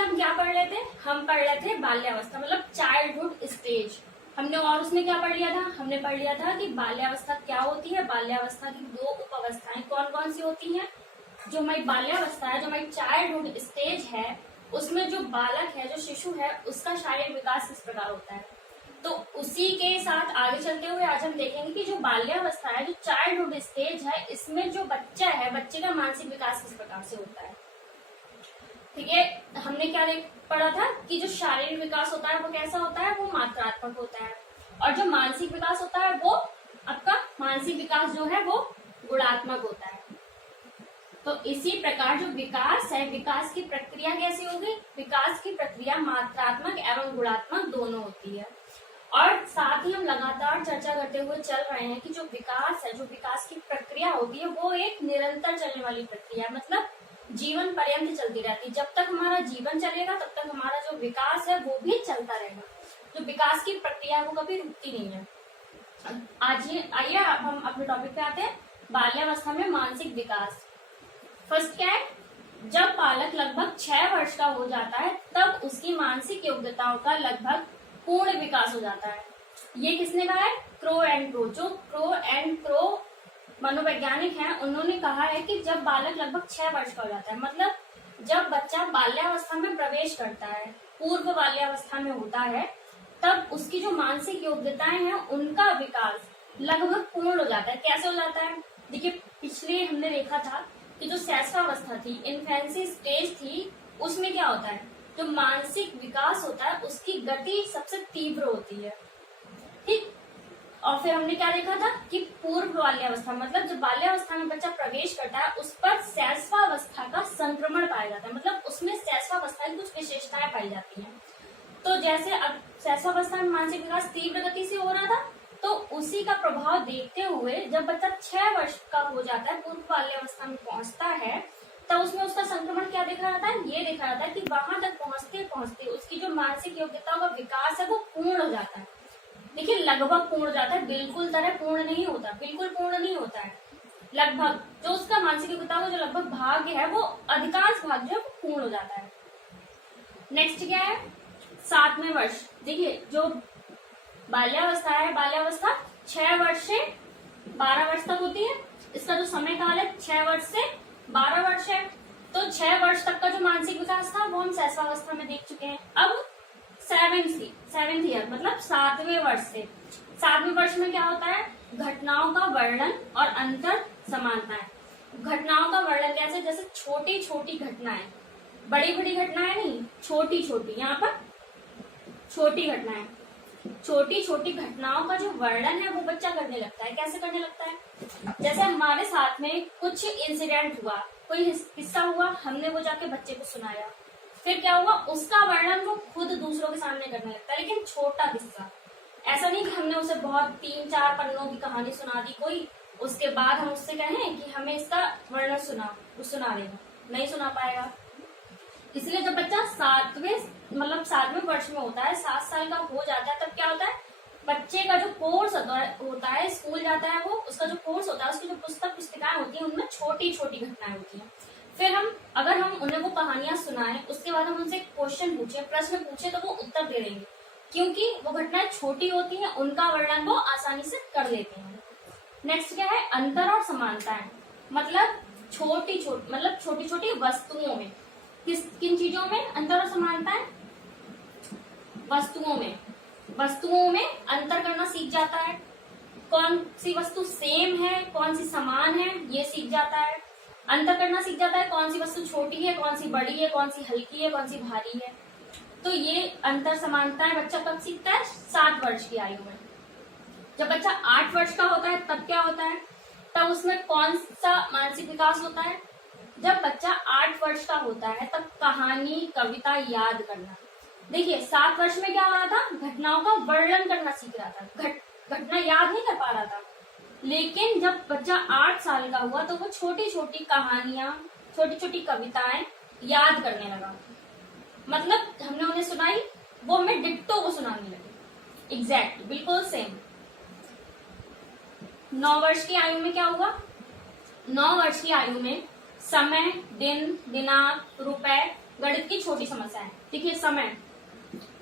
हम क्या पढ़ रहे थे? हम पढ़ रहे थे बाल्यावस्था मतलब चाइल्डहुड स्टेज। हमने और उसमें क्या पढ़ लिया था? हमने पढ़ लिया था कि बाल्यावस्था क्या होती है। बाल्यावस्था की दो उप अवस्थाएं कौन कौन सी होती हैं? जो हमारी बाल्यावस्था है, जो हमारी चाइल्डहुड स्टेज है, उसमें जो बालक है, जो शिशु है, उसका शारीरिक विकास किस प्रकार होता है। तो उसी के साथ आगे चलते हुए आज हम देखेंगे कि जो बाल्यावस्था है, जो चाइल्डहुड स्टेज है, इसमें जो बच्चा है, बच्चे का मानसिक विकास किस प्रकार से होता है। ठीक है, हमने क्या पढ़ा था कि जो शारीरिक विकास होता है वो कैसा होता है? वो मात्रात्मक होता है, और जो मानसिक विकास होता है वो आपका मानसिक विकास जो है वो गुणात्मक होता है। तो इसी प्रकार जो विकास है, विकास की प्रक्रिया कैसी होगी? विकास की प्रक्रिया मात्रात्मक एवं गुणात्मक दोनों होती है। और साथ ही हम लगातार चर्चा करते हुए चल रहे हैं कि जो विकास है, जो विकास की प्रक्रिया होती है, वो एक निरंतर चलने वाली प्रक्रिया है, मतलब जीवन पर्यंत चलती रहती है। जब तक हमारा जीवन चलेगा तब तक हमारा जो विकास है वो भी चलता रहेगा। जो विकास की प्रक्रिया है वो कभी रुकती नहीं है। आइए हम अपने टॉपिक पे आते हैं, बाल्यावस्था में मानसिक विकास। फर्स्ट क्या है? जब बालक लगभग 6 वर्ष का हो जाता है तब उसकी मानसिक योग्यताओं का लगभग पूर्ण विकास हो जाता है। ये किसने कहा है? Crow and crow. जो क्रो एंड क्रो मनोवैज्ञानिक हैं, उन्होंने कहा है कि जब बालक लगभग 6 वर्ष का हो जाता है, मतलब जब बच्चा बाल्यावस्था में प्रवेश करता है, पूर्व बाल्यावस्था में होता है, तब उसकी जो मानसिक योग्यताएं हैं उनका विकास लगभग पूर्ण हो जाता है। कैसे हो जाता है? देखिए, पिछले हमने देखा था कि जो शैशवावस्था थी, इन्फेंसी स्टेज थी, उसमें क्या होता है? जो मानसिक विकास होता है उसकी गति सबसे तीव्र होती है। ठीक, और फिर हमने क्या देखा था कि पूर्व बाल्यावस्था मतलब जब बाल्यावस्था में बच्चा प्रवेश करता है उस पर शैशवावस्था का संक्रमण पाया जाता है, मतलब उसमें शैशवावस्था की कुछ विशेषताएं पाई जाती हैं। तो जैसे अब शैशवावस्था में मानसिक विकास तीव्र गति से हो रहा था, तो उसी का प्रभाव देखते हुए जब बच्चा 6 वर्ष का हो जाता है, पूर्व बाल्यावस्था में पहुंचता है, तब उसमें उसका संक्रमण क्या देखा जाता है? ये देखा जाता है कि वहां तक पहुंचते पहुंचते उसकी जो मानसिक योग्यताओं का विकास है वो पूर्ण हो जाता है। देखिए, लगभग पूर्ण हो जाता है, बिल्कुल तरह पूर्ण नहीं होता, बिल्कुल पूर्ण नहीं होता है। लगभग जो उसका मानसिक योग्यता का जो लगभग भाग है वो अधिकांश भाग जो है वो पूर्ण हो जाता है। नेक्स्ट क्या है? 7वें वर्ष। देखिए, जो बाल्यावस्था है, बाल्यावस्था 6 वर्ष से 12 वर्ष तक होती है। इसका जो समय काल है 6 वर्ष से 12 वर्ष है। तो 6 वर्ष तक का जो मानसिक विकास था वो हम शैशवावस्था में देख चुके हैं। अब 7th ईयर मतलब 7वें वर्ष से 7वें वर्ष में क्या होता है? घटनाओं का वर्णन और अंतर समानताएं। घटनाओं का वर्णन कैसे? जैसे छोटी छोटी घटनाएं, बड़ी बड़ी घटनाएं नहीं, छोटी छोटी, यहाँ पर छोटी घटनाएं, छोटी छोटी घटनाओं का जो वर्णन है वो बच्चा करने लगता है। कैसे करने लगता है? जैसे हमारे साथ में कुछ इंसिडेंट हुआ, कोई किस्सा हुआ, हमने वो जाके बच्चे को सुनाया, फिर क्या हुआ? उसका वर्णन वो खुद दूसरों के सामने करने लगता है, लेकिन छोटा किस्सा। ऐसा नहीं कि हमने उसे बहुत 3-4 पन्नों की कहानी सुना दी कोई, उसके बाद हम उससे कहें कि हमें इसका वर्णन सुना, वो सुना देगा, नहीं सुना पाएगा। इसलिए जब बच्चा 7वें वर्ष में होता है, 7 साल का हो जाता है, तब क्या होता है? बच्चे का जो कोर्स होता है, स्कूल जाता है वो, उसका जो कोर्स होता है, उसकी जो पुस्तक पुस्तिकाएं होती हैं उनमें छोटी छोटी घटनाएं होती हैं। फिर अगर हम उन्हें वो कहानियां सुनाएं, उसके बाद हम उनसे क्वेश्चन पूछे, प्रश्न पूछे, तो वो उत्तर दे देंगे, क्योंकि वो घटनाएं छोटी होती हैं, उनका वर्णन वो आसानी से कर लेते हैं। नेक्स्ट क्या है? अंतर और समानताएं। मतलब छोटी छोटी वस्तुओं में, किन चीजों में अंतर और समानताएं? वस्तुओं में अंतर करना सीख जाता है। कौन सी वस्तु सेम है, कौन सी समान है, ये सीख जाता है। अंतर करना सीख जाता है, कौन सी वस्तु छोटी है, कौन सी बड़ी है, कौन सी हल्की है, कौन सी भारी है। तो ये अंतर समानताएं बच्चा कब सीखता है? 7 वर्ष की आयु में। जब बच्चा 8 वर्ष का होता है तब क्या होता है? तब उसमें कौन सा मानसिक विकास होता है? जब बच्चा 8 वर्ष का होता है तब कहानी, कविता याद करना। देखिए, 7 वर्ष में क्या हो रहा था? घटनाओं का वर्णन करना सीख रहा था, घटना याद नहीं कर पा रहा था। लेकिन जब बच्चा 8 साल का हुआ तो वो छोटी छोटी कहानियां, छोटी छोटी कविताएं याद करने लगा। मतलब हमने उन्हें सुनाई, वो हमें डिट्टो को सुनाने लगे, एग्जैक्ट बिल्कुल सेम। 9 वर्ष की आयु में क्या हुआ? 9 वर्ष की आयु में समय, दिन, दिनांक, रुपए, गणित की छोटी समस्या है। देखिए समय,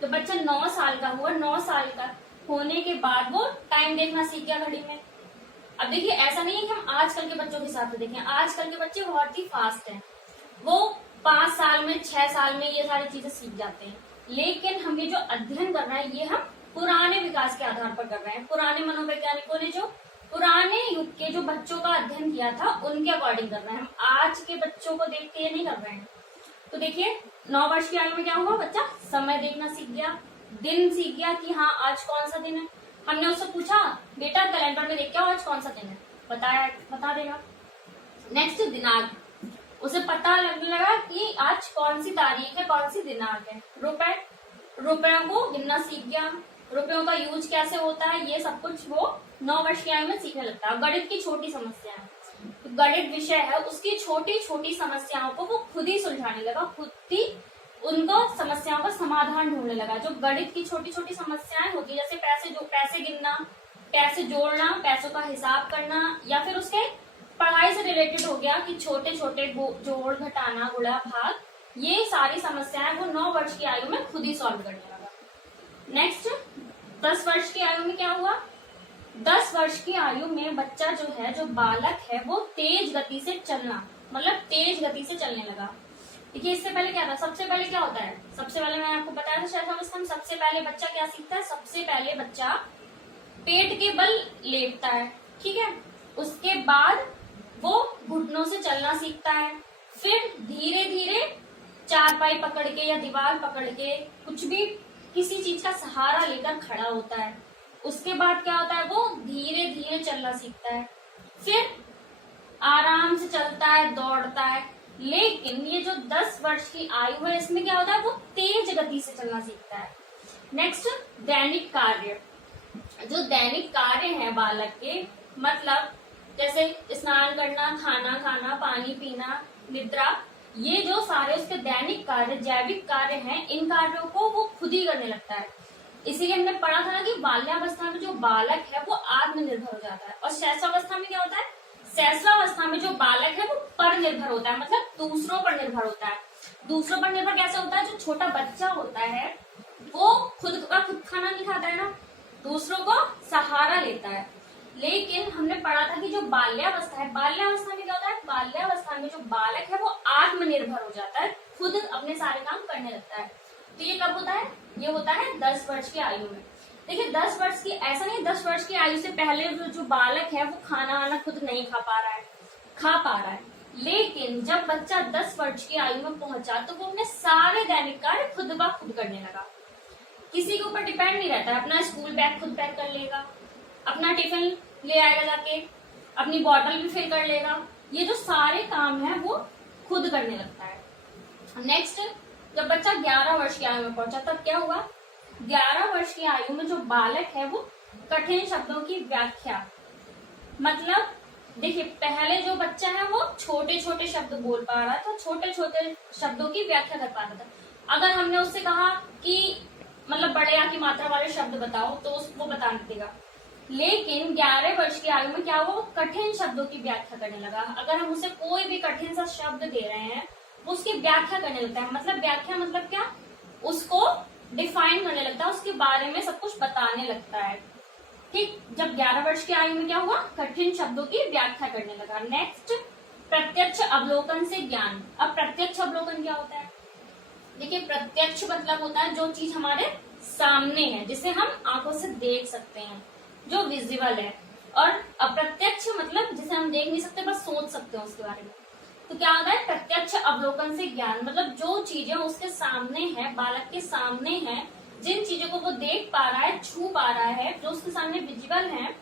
तो बच्चा 9 साल का हुआ, 9 साल का होने के बाद वो टाइम देखना सीख गया घड़ी में। अब देखिए ऐसा नहीं है कि हम आजकल के बच्चों के हिसाब से देखें, आजकल के बच्चे बहुत ही फास्ट हैं, वो 5 साल में 6 साल में ये सारी चीजें सीख जाते हैं। लेकिन हम ये जो अध्ययन कर रहे हैं ये हम पुराने विकास के आधार पर कर रहे हैं। पुराने मनोवैज्ञानिकों ने जो पुराने युग के जो बच्चों का अध्ययन किया था उनके अकॉर्डिंग कर रहे हैं, हम आज के बच्चों को देख के ये नहीं कर रहे हैं। तो देखिए 9 वर्ष की आयु में क्या हुआ, बच्चा समय देखना सीख गया, दिन सीख गया कि हाँ आज कौन सा दिन है। हमने उससे पूछा बेटा कैलेंडर में देख के आओ आज कौन सा दिन है, बता देगा। नेक्स्ट दिनांक, उसे पता लगने लगा कि आज कौन सी तारीख है, कौन सी दिनांक है। रुपयों को गिनना सीख गया, रुपयों का यूज कैसे होता है ये सब कुछ वो 9 वर्ष की आयु में सीखने लगता है। गणित की छोटी समस्या है, तो गणित विषय है, उसकी छोटी छोटी समस्याओं को वो खुद ही सुलझाने लगा, खुद ही उनको समस्याओं का समाधान ढूंढने लगा। जो गणित की छोटी छोटी समस्याएं होती है, जैसे पैसे गिनना, पैसे जोड़ना, पैसों का हिसाब करना, या फिर उसके पढ़ाई से रिलेटेड हो गया कि छोटे छोटे जोड़ घटाना गुणा भाग, ये सारी समस्याएं वो 9 वर्ष की आयु में खुद ही सॉल्व करने लगा। नेक्स्ट 10 वर्ष की आयु में क्या हुआ, 10 वर्ष की आयु में बच्चा जो है, जो बालक है, वो तेज गति से चलना, मतलब तेज गति से चलने लगा। देखिए इससे पहले क्या था, सबसे पहले क्या होता है, सबसे पहले मैंने आपको बताया था शैशवावस्था में सबसे पहले बच्चा क्या सीखता है, सबसे पहले बच्चा पेट के बल लेटता है, ठीक है। उसके बाद वो घुटनों से चलना सीखता है, फिर धीरे धीरे चारपाई पकड़ के या दीवार पकड़ के कुछ भी किसी चीज का सहारा लेकर खड़ा होता है। उसके बाद क्या होता है, वो धीरे धीरे चलना सीखता है, फिर आराम से चलता है, दौड़ता है। लेकिन ये जो 10 वर्ष की आयु है इसमें क्या होता है, वो तेज गति से चलना सीखता है। नेक्स्ट दैनिक कार्य, जो दैनिक कार्य है बालक के, मतलब जैसे स्नान करना, खाना खाना, पानी पीना, निद्रा, ये जो सारे उसके दैनिक कार्य, जैविक कार्य हैं, इन कार्यों को वो खुद ही करने लगता है। इसीलिए हमने पढ़ा था ना कि बाल्यावस्था में जो बालक है वो आत्मनिर्भर हो जाता है, और शैशवावस्था में क्या होता है, शैशवावस्था में जो बालक है वो पर निर्भर होता है, मतलब दूसरों पर निर्भर होता है। दूसरों पर निर्भर कैसे होता है, जो छोटा बच्चा होता है वो खुद खाना नहीं खाता है ना, दूसरों को सहारा लेता है। लेकिन हमने पढ़ा था कि जो बाल्यावस्था है, बाल्यावस्था में क्या होता है, बाल्यावस्था में जो बालक है वो आत्मनिर्भर हो जाता है, खुद अपने सारे काम करने लगता है। तो ये कब होता है, ये होता है 10 वर्ष की आयु में। देखिए 10 वर्ष की, ऐसा नहीं 10 वर्ष की आयु से पहले जो बालक है वो खाना वाना खुद नहीं खा पा रहा है। लेकिन जब बच्चा 10 वर्ष की आयु में पहुंचा तो वो अपने सारे दैनिक कार्य खुद ब खुद करने लगा, किसी के ऊपर डिपेंड नहीं रहता है। अपना स्कूल बैग खुद पैक कर लेगा, अपना टिफिन ले आएगा जाके, अपनी बॉटल भी फिल कर लेगा, ये जो सारे काम है वो खुद करने लगता है। नेक्स्ट जब बच्चा 11 वर्ष की आयु में पहुंचा तब क्या हुआ, 11 वर्ष की आयु में जो बालक है वो कठिन शब्दों की व्याख्या, मतलब देखिए पहले जो बच्चा है वो छोटे छोटे शब्द बोल पा रहा था, छोटे छोटे शब्दों की व्याख्या कर पा रहा था। अगर हमने उससे कहा कि मतलब बड़े आ की मात्रा वाले शब्द बताओ तो वो बता देगा। लेकिन 11 वर्ष की आयु में क्या वो कठिन शब्दों की व्याख्या करने लगा। अगर हम उसे कोई भी कठिन सा शब्द दे रहे हैं वो उसकी व्याख्या करने लगता है, मतलब व्याख्या मतलब क्या, उसको डिफाइन करने लगता है, उसके बारे में सब कुछ बताने लगता है। ठीक, जब 11 वर्ष की आयु में क्या हुआ, कठिन शब्दों की व्याख्या करने लगा। नेक्स्ट प्रत्यक्ष अवलोकन से ज्ञान। अब प्रत्यक्ष अवलोकन क्या होता है, देखिए प्रत्यक्ष मतलब होता है जो चीज हमारे सामने है, जिसे हम आंखों से देख सकते हैं, जो विजिबल है। और अप्रत्यक्ष मतलब जिसे हम देख नहीं सकते बस सोच सकते हैं उसके बारे में। तो क्या होता है, प्रत्यक्ष अवलोकन से ज्ञान, मतलब जो चीजें उसके सामने है, बालक के सामने है, जिन चीजों को वो देख पा रहा है, छू पा रहा है, जो उसके सामने विजिबल है,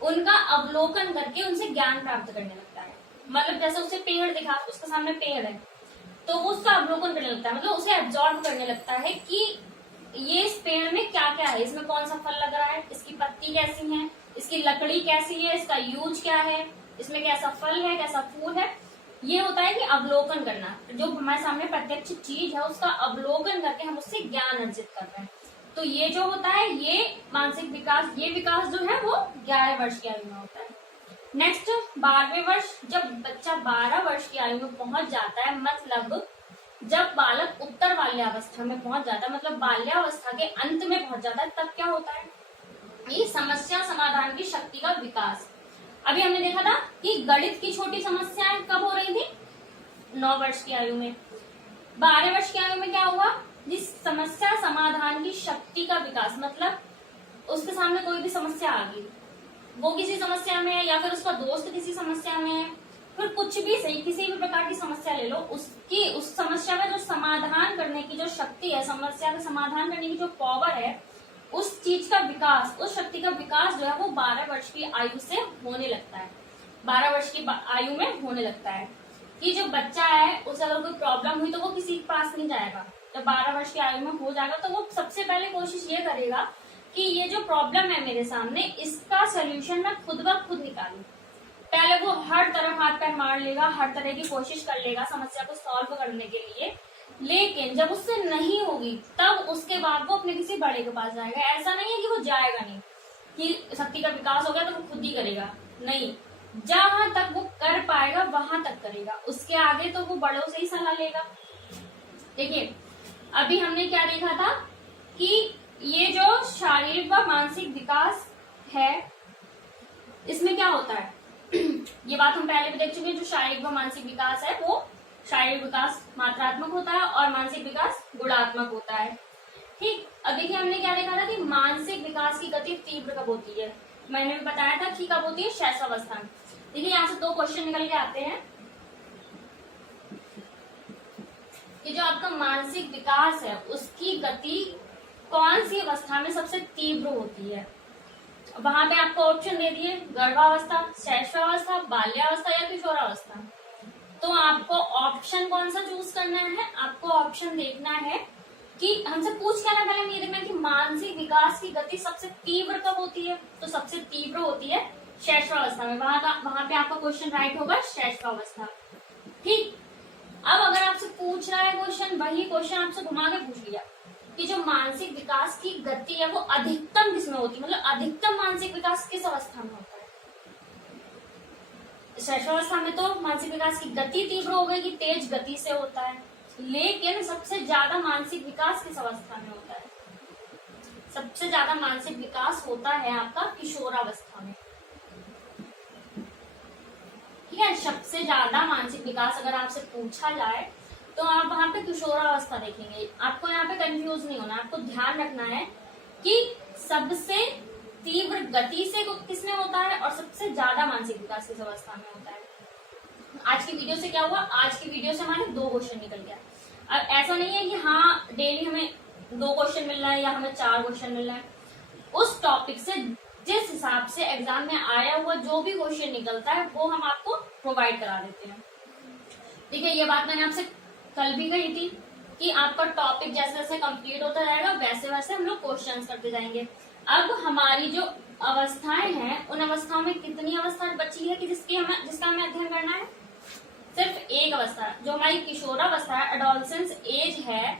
उनका अवलोकन करके उनसे ज्ञान प्राप्त करने लगता है। मतलब जैसे उसे पेड़ दिखा, उसके सामने पेड़ है तो वो उसका अवलोकन करने लगता है, मतलब उसे एब्जॉर्ब करने लगता है कि ये इस पेड़ में क्या क्या है, इसमें कौन सा फल लग रहा है, इसकी पत्ती कैसी है, इसकी लकड़ी कैसी है, इसका यूज क्या है, इसमें कैसा फल है, कैसा फूल है। ये होता है कि अवलोकन करना, जो हमारे सामने प्रत्यक्ष चीज है उसका अवलोकन करके हम उससे ज्ञान अर्जित कर रहे हैं। तो ये जो होता है ये मानसिक विकास, ये विकास जो है वो 11 वर्ष की आयु में होता है। नेक्स्ट 12वें वर्ष, जब बच्चा 12 वर्ष की आयु में पहुंच जाता है, मतलब जब बालक उत्तर बाल्यावस्था में पहुंच जाता है, मतलब बाल्यावस्था के अंत में पहुंच जाता है, तब क्या होता है, ये समस्या समाधान की शक्ति का विकास। अभी हमने देखा था कि गणित की छोटी समस्याएं कब हो रही थी, 9 वर्ष की आयु में। 12 वर्ष की आयु में क्या हुआ, जिस समस्या समाधान की शक्ति का विकास, मतलब उसके सामने कोई भी समस्या आ गई, वो किसी समस्या में है या फिर उसका दोस्त किसी समस्या में है, फिर कुछ भी सही, किसी भी प्रकार की समस्या ले लो, उसकी उस समस्या का जो समाधान करने की जो शक्ति है, समस्या का समाधान करने की जो पावर है, उस चीज का विकास, उस शक्ति का विकास जो है वो 12 वर्ष की आयु से होने लगता है। 12 वर्ष की आयु में होने लगता है कि जो बच्चा है उसे अगर कोई प्रॉब्लम हुई तो वो किसी के पास नहीं जाएगा। जब 12 वर्ष की आयु में हो जाएगा तो वो सबसे पहले कोशिश ये करेगा कि ये जो प्रॉब्लम है मेरे सामने, इसका सोल्यूशन मैं खुद ब खुद निकालूं। पहले वो हर तरफ हाथ पैर मार लेगा, हर तरह की कोशिश कर लेगा समस्या को सॉल्व करने के लिए, लेकिन जब उससे नहीं होगी तब उसके बाद वो अपने किसी बड़े के पास जाएगा। ऐसा नहीं है कि वो जाएगा नहीं, कि शक्ति का विकास हो गया तो वो खुद ही करेगा, नहीं, जहां तक वो कर पाएगा वहां तक करेगा, उसके आगे तो वो बड़ों से ही सलाह लेगा। देखिए अभी हमने क्या देखा था कि ये जो शारीरिक व मानसिक विकास है इसमें क्या होता है ये बात हम पहले भी देख चुके हैं। जो शारीरिक व मानसिक विकास है वो शारीरिक विकास मात्रात्मक होता है और मानसिक विकास गुणात्मक होता है। ठीक, अब देखिए हमने क्या देखा था कि मानसिक विकास की गति तीव्र कब होती है, मैंने भी बताया था कि कब होती है, शैशवावस्था में। देखिए यहाँ से 2 क्वेश्चन निकल के आते हैं कि जो आपका मानसिक विकास है उसकी गति कौन सी अवस्था में सबसे तीव्र होती है। वहां पे आपको ऑप्शन दे दिए, गर्भावस्था, शैशवावस्था, बाल्यावस्था या किशोरावस्था। तो आपको ऑप्शन कौन सा चूज करना है, आपको ऑप्शन देखना है कि हमसे पूछ क्या पहले हमें ये देखना है कि मानसिक विकास की गति सबसे तीव्र कब होती है, तो सबसे तीव्र होती है शैशवावस्था में। वहां पे आपका क्वेश्चन राइट होगा शैशवावस्था। ठीक, अब अगर आपसे पूछ रहा है क्वेश्चन, वही क्वेश्चन आपसे घुमा के पूछ लिया कि जो मानसिक विकास की गति है वो अधिकतम किसमें होती है, मतलब अधिकतम मानसिक विकास किस अवस्था में होता है। शैशवावस्था में तो मानसिक विकास की गति तीव्र हो गई कि तेज गति से होता है, लेकिन सबसे ज्यादा मानसिक विकास किस अवस्था में होता है, सबसे ज्यादा मानसिक विकास होता है आपका किशोरावस्था में। ठीक है, सबसे ज्यादा मानसिक विकास अगर आपसे पूछा जाए तो आप वहां पे किशोरावस्था देखेंगे। आपको यहाँ पे कंफ्यूज नहीं होना, आपको ध्यान रखना है कि सबसे तीव्र गति से किसमें होता है और सबसे ज्यादा मानसिक विकास किस अवस्था में होता है। आज की वीडियो से क्या हुआ, आज की वीडियो से हमारे 2 क्वेश्चन निकल गया। अब ऐसा नहीं है कि हाँ डेली हमें 2 क्वेश्चन मिल रहा है या हमें 4 क्वेश्चन मिल रहा है, उस टॉपिक से जिस हिसाब से एग्जाम में आया हुआ जो भी क्वेश्चन निकलता है वो हम आपको प्रोवाइड करा देते हैं। देखिए ये बात मैंने आपसे कल भी कही थी कि आपका टॉपिक जैसे जैसे कंप्लीट होता जाएगा वैसे वैसे हम लोग क्वेश्चंस करते जाएंगे। अब हमारी जो अवस्थाएं हैं उन अवस्थाओं में कितनी अवस्था बची है कि जिसका हमें अध्ययन करना है, सिर्फ एक अवस्था जो हमारी किशोरावस्था है, एडोलसेंस एज है,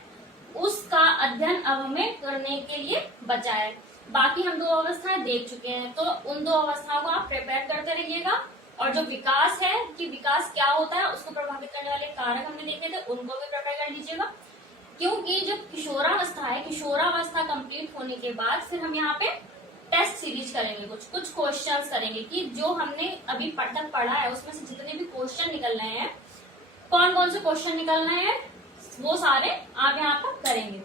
उसका अध्ययन अब हमें करने के लिए बचा है। बाकी हम 2 अवस्थाएं देख चुके हैं, तो उन 2 अवस्थाओं को आप प्रिपेयर करते रहिएगा। और जो विकास है कि विकास क्या होता है, उसको प्रभावित करने वाले कारक हमने देखे थे, उनको भी प्रिपेयर कर लीजिएगा। क्योंकि जो किशोरावस्था है, किशोरावस्था कंप्लीट होने के बाद फिर हम यहाँ पे टेस्ट सीरीज करेंगे, कुछ क्वेश्चंस करेंगे कि जो हमने अभी तक पढ़ा है उसमें से जितने भी क्वेश्चन निकल रहे हैं, कौन कौन से क्वेश्चन निकल रहे हैं, वो सारे आप यहाँ पर करेंगे।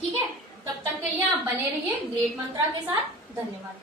ठीक है, तब तक के लिए आप बने रहिए ग्रेट मंत्रा के साथ। धन्यवाद।